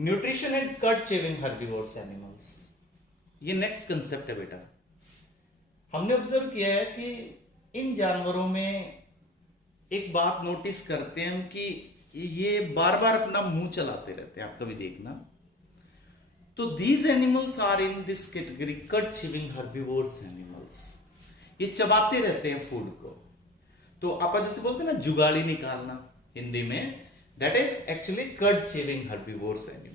Nutrition and cud chewing herbivores animals, ये next concept है बेटा। हमने ऑब्जर्व किया है कि इन जानवरों में एक बात नोटिस करते हैं कि ये बार बार अपना मुंह चलाते रहते हैं, आप कभी देखना। तो these animals are in this category cud chewing herbivores animals. ये चबाते रहते हैं फूड को। तो आप जैसे बोलते हैं ना जुगाली निकालना हिंदी में, that is actually cud chewing herbivores animals.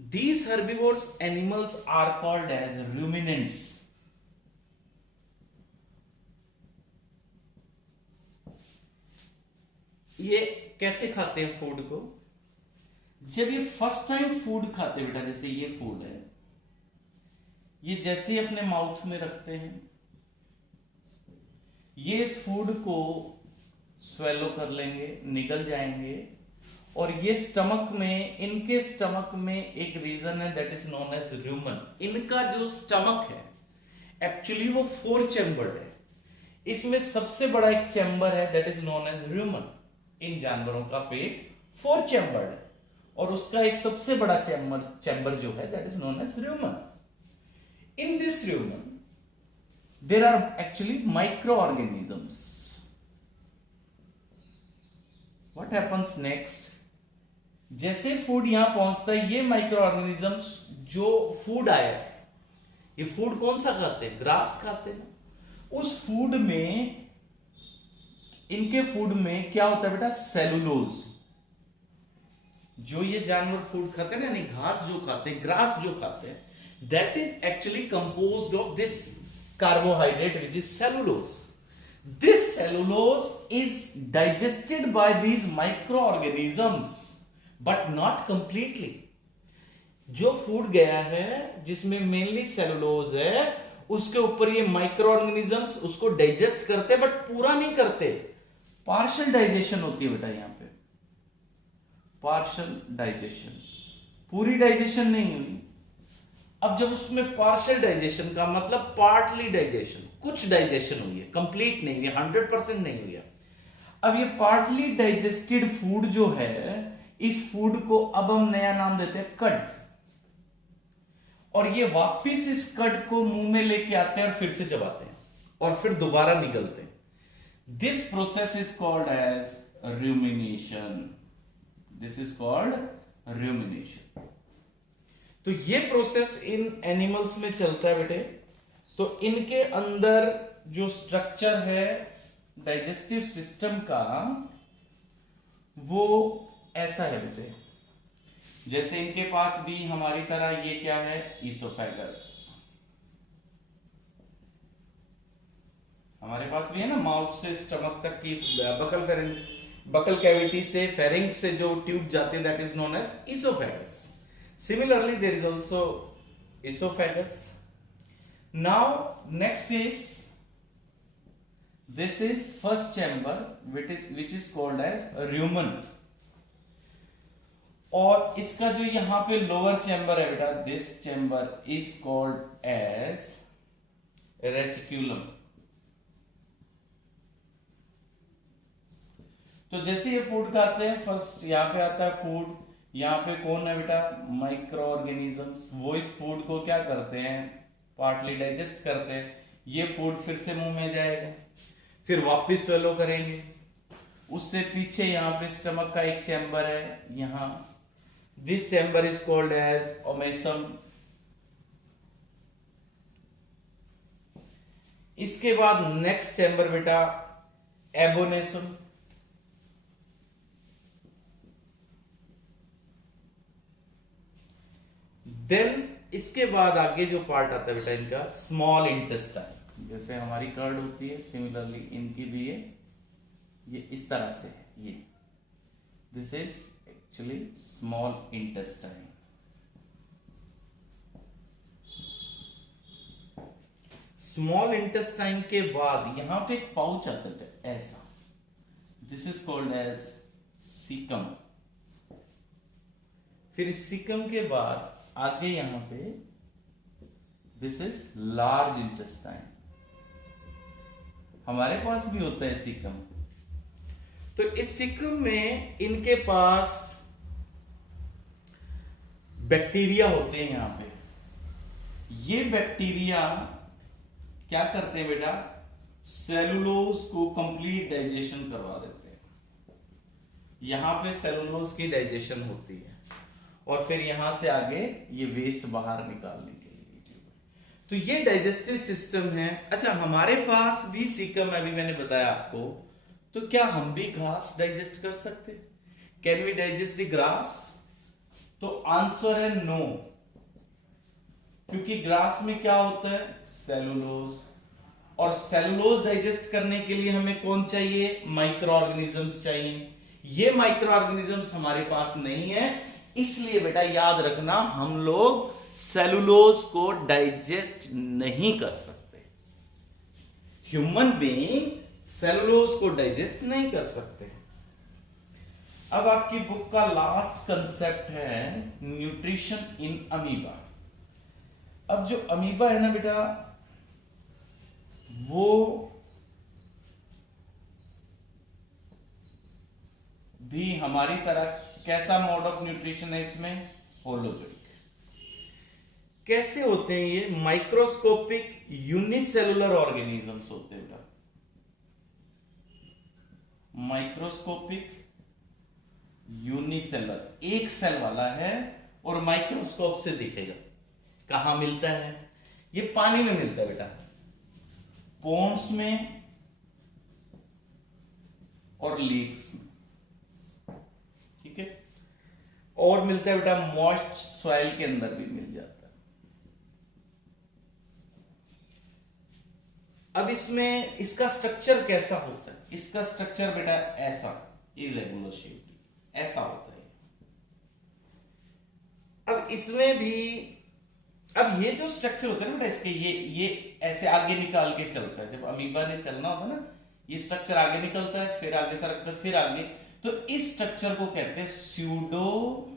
These herbivorous animals are called as ruminants. ये कैसे खाते हैं फूड को? जब ये फर्स्ट टाइम फूड खाते हैं बेटा, जैसे ये फूड है, ये जैसे ही अपने माउथ में रखते हैं, ये इस फूड को स्वेलो कर लेंगे, निगल जाएंगे, और ये स्टमक में, इनके स्टमक में एक रीजन है that is known as rumen. इनका जो स्टमक है एक्चुअली वो 4 चैम्बर्ड है। इसमें सबसे बड़ा एक चैम्बर है that is known as rumen. इन जानवरों का पेट 4 चैम्बर्ड है और उसका एक सबसे बड़ा चैम्बर जो है that is known as rumen. In this rumen there are actually micro organisms. What happens next? जैसे फूड यहां पहुंचता है, ये माइक्रो ऑर्गेनिजम्स जो फूड आया है, ये फूड कौन सा खाते हैं? ग्रास खाते हैं। उस फूड में, इनके फूड में क्या होता है बेटा? सेलुलोज। जो ये जानवर फूड खाते हैं ना, यानी घास जो खाते हैं, ग्रास जो खाते हैं, that is actually composed of this carbohydrate which is cellulose. This cellulose is digested by these microorganisms, but not completely. जो फूड गया है जिसमें मेनली सेलुलोज है, उसके ऊपर ये माइक्रो ऑर्गेनिजम्स उसको डाइजेस्ट करते हैं, बट पूरा नहीं करते। पार्शियल डाइजेशन होती है बेटा यहां पे, पार्शियल डाइजेशन, पूरी डाइजेशन नहीं हुई। अब जब उसमें पार्शियल डाइजेशन का मतलब पार्टली डाइजेशन, कुछ डाइजेशन हुई है, कंप्लीट नहीं हुई है, 100% नहीं हुई है। अब ये पार्टली डाइजेस्टेड फूड जो है, इस फूड को अब हम नया नाम देते हैं कड, और ये वापिस इस कड को मुंह में लेके आते हैं और फिर से चबाते हैं और फिर दोबारा निकलते हैं। This process is called as rumination. This is called rumination. तो ये प्रोसेस इन एनिमल्स में चलता है बेटे। तो इनके अंदर जो स्ट्रक्चर है डाइजेस्टिव सिस्टम का, वो ऐसा है बेटे। जैसे इनके पास भी हमारी तरह ये क्या है? ईसोफेगस। हमारे पास भी है ना, माउथ से स्टमक तक की बकल कैविटी से फेरिंग्स से जो ट्यूब जाते हैं, that is known as oesophagus. Similarly, there is also esophagus. Now, next is, this is first chamber, which is called as rumen. और इसका जो यहां पे लोअर चैम्बर है बेटा, this chamber is called as reticulum. तो जैसे ये फूड खाते हैं, फर्स्ट यहां पे आता है फूड, यहां पे कौन है बेटा? Micro organisms. वो इस फूड को क्या करते हैं? पार्टली डाइजेस्ट करते हैं। ये फूड फिर से मुंह में जाएगा, फिर वापस स्वेलो करेंगे। उससे पीछे यहां पे स्टमक का एक चैम्बर है, यहां this chamber is called as omasum. इसके बाद नेक्स्ट चैम्बर बेटा एबोनेसम। देन इसके बाद आगे जो पार्ट आता है बेटा इनका, स्मॉल इंटेस्टाइन। जैसे हमारी कर्ड होती है, सिमिलरली इनकी भी ये इस तरह से है। ये this is actually small intestine. Small intestine के बाद यहां पे एक पाउच आता है ऐसा, this is called as caecum. फिर इस सीकम के बाद आगे यहां पे दिस इज लार्ज इंटेस्टाइन। हमारे पास भी होता है सीकम। तो इस सीकम में इनके पास बैक्टीरिया होते हैं यहां पे। ये बैक्टीरिया क्या करते हैं बेटा, सेलुलोज को कंप्लीट डाइजेशन करवा देते हैं। यहां पे सेलुलोज की डाइजेशन होती है और फिर यहां से आगे ये वेस्ट बाहर निकालने के लिए। तो ये डाइजेस्टिव सिस्टम है। अच्छा, हमारे पास भी सीकम, अभी मैंने बताया आपको, तो क्या हम भी घास डाइजेस्ट कर सकते? Can we digest the grass? तो आंसर है नो, क्योंकि ग्रास में क्या होता है, सेलुलोज, और सेलुलोज डाइजेस्ट करने के लिए हमें कौन चाहिए, माइक्रो ऑर्गेनिजम्स चाहिए। ये माइक्रो ऑर्गेनिजम्स हमारे पास नहीं है, इसलिए बेटा याद रखना, हम लोग सेलुलोज को डाइजेस्ट नहीं कर सकते। ह्यूमन बीइंग सेलुलोज को डाइजेस्ट नहीं कर सकते। अब आपकी बुक का लास्ट कंसेप्ट है न्यूट्रिशन इन अमीबा। अब जो अमीबा है ना बेटा, वो भी हमारी तरह कैसा मोड ऑफ न्यूट्रिशन है इसमें, होलोजोइक। कैसे होते हैं ये, माइक्रोस्कोपिक यूनिसेलुलर ऑर्गेनिजम्स होते हैं बेटा। माइक्रोस्कोपिक यूनिसेलुलर, एक सेल वाला है और माइक्रोस्कोप से दिखेगा। कहां मिलता है, ये पानी में मिलता है बेटा, पोन्स में और लीक्स में, ठीक है। और मिलता है बेटा मॉइस्ट सॉइल के अंदर भी मिल जाता है। अब इसमें इसका स्ट्रक्चर कैसा होता है, इसका स्ट्रक्चर बेटा ऐसा, इरेगुलर शेप, ऐसा होता है। अब इसमें भी, अब ये जो स्ट्रक्चर होता है ना बेटा इसके, ये ऐसे आगे निकाल के चलता है। जब अमीबा ने चलना होता है ना, ये स्ट्रक्चर आगे निकलता है, फिर आगे सरकता है, फिर आगे। तो इस स्ट्रक्चर को कहते हैं स्यूडोपोडिया।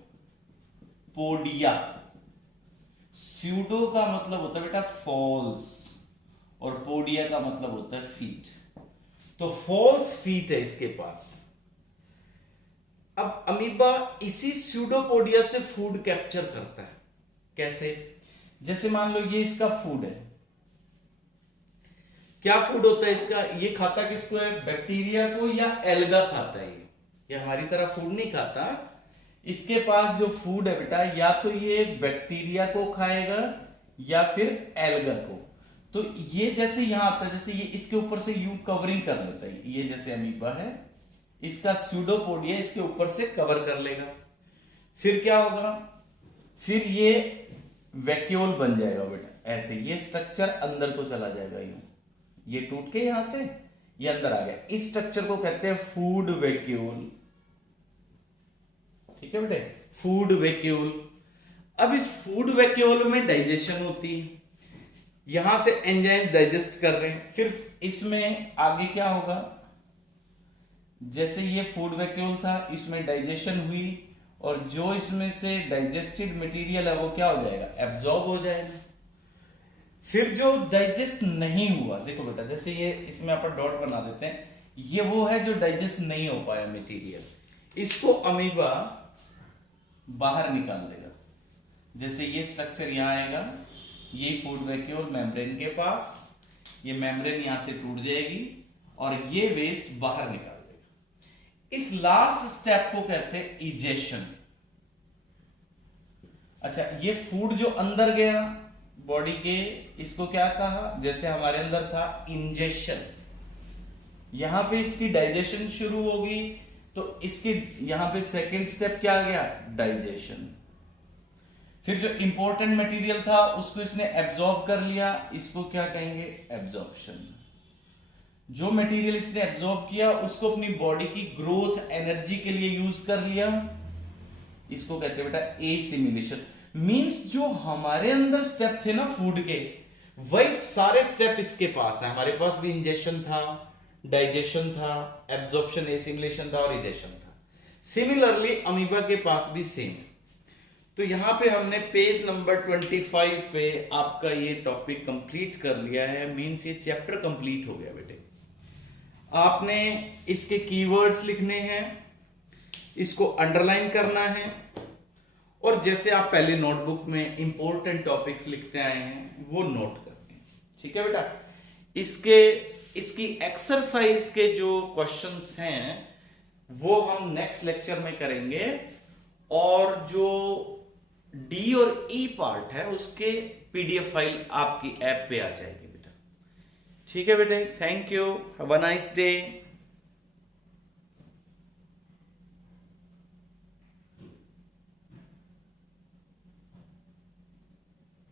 स्यूडो का मतलब होता है बेटा फॉल्स, और पोडिया का मतलब होता है फीट। तो फॉल्स फीट है इसके पास। अब अमीबा इसी स्यूडोपोडिया से फूड कैप्चर करता है। कैसे, जैसे मान लो ये इसका फूड है, क्या फूड होता है इसका, ये खाता किसको है, बैक्टीरिया को या एल्गा खाता है। ये हमारी तरह फूड नहीं खाता। इसके पास जो फूड है बेटा, या तो ये बैक्टीरिया को खाएगा या फिर एल्गा को। तो ये जैसे यहां आता है, जैसे ये इसके ऊपर से यूं कवरिंग कर लेता है। ये जैसे अमीबा है, इसका स्यूडोपोडिया इसके ऊपर से कवर कर लेगा। फिर क्या होगा, फिर ये वैक्यूल बन जाएगा बेटा, ऐसे ये स्ट्रक्चर अंदर को चला जाएगा। यूं ये टूट के यहां से ये अंदर आ गया। इस स्ट्रक्चर को कहते हैं फूड वैक्यूल, ठीक है बेटे, फूड वैक्यूल। अब इस फूड वैक्यूल में डाइजेशन होती है, यहां से एंजाइम डाइजेस्ट कर रहे हैं। फिर इसमें आगे क्या होगा, जैसे ये फूड वैक्यूल था, इसमें डाइजेशन हुई, और जो इसमें से डाइजेस्टेड मटेरियल है वो क्या हो जाएगा, एब्जॉर्ब हो जाएगा। फिर जो डाइजेस्ट नहीं हुआ, देखो बेटा जैसे ये इसमें अपन डॉट बना देते हैं, ये वो है जो डाइजेस्ट नहीं हो पाया मटेरियल, इसको अमीबा बाहर निकाल देगा। जैसे ये स्ट्रक्चर यहां आएगा, ये फूड वैक्यूल मेम्ब्रेन के पास, ये मेम्ब्रेन यहां से टूट जाएगी और ये वेस्ट बाहर निकाल देगा। इस लास्ट स्टेप को कहते हैं इजेशन। अच्छा, ये फूड जो अंदर गया बॉडी के, इसको क्या कहा, जैसे हमारे अंदर था इंजेशन। यहां पे इसकी डाइजेशन शुरू होगी, तो इसकी यहां पे सेकेंड स्टेप क्या आ गया, डाइजेशन। फिर जो इंपॉर्टेंट मटेरियल था उसको इसने एब्जॉर्ब कर लिया, इसको क्या कहेंगे, एब्जॉर्प्शन। जो मटेरियल इसने एब्जॉर्ब किया उसको अपनी बॉडी की ग्रोथ एनर्जी के लिए यूज कर लिया, इसको कहते हैं बेटा एसिमिलेशन। मींस जो हमारे अंदर स्टेप थे ना फूड के, वही सारे स्टेप इसके पास है। हमारे पास भी इंजेशन था, डाइजेशन था, एब्जॉर्प्शन, एसिमिलेशन था और इजेशन था। सिमिलरली अमीबा के पास भी सेम। तो यहां पे हमने पेज नंबर 25 पे आपका ये टॉपिक कंप्लीट कर लिया है। मींस ये चैप्टर कंप्लीट हो गया बेटे। आपने इसके कीवर्ड्स लिखने हैं, इसको अंडरलाइन करना है, और जैसे आप पहले नोटबुक में इंपॉर्टेंट टॉपिक्स लिखते आए हैं वो नोट करते हैं। ठीक है बेटा, इसकी एक्सरसाइज के जो क्वेश्चंस हैं वो हम नेक्स्ट लेक्चर में करेंगे, और जो डी और ई पार्ट है उसके पीडीएफ फाइल आपकी ऐप पे आ जाएगी बेटा। ठीक है बेटे, thank you, have a nice day.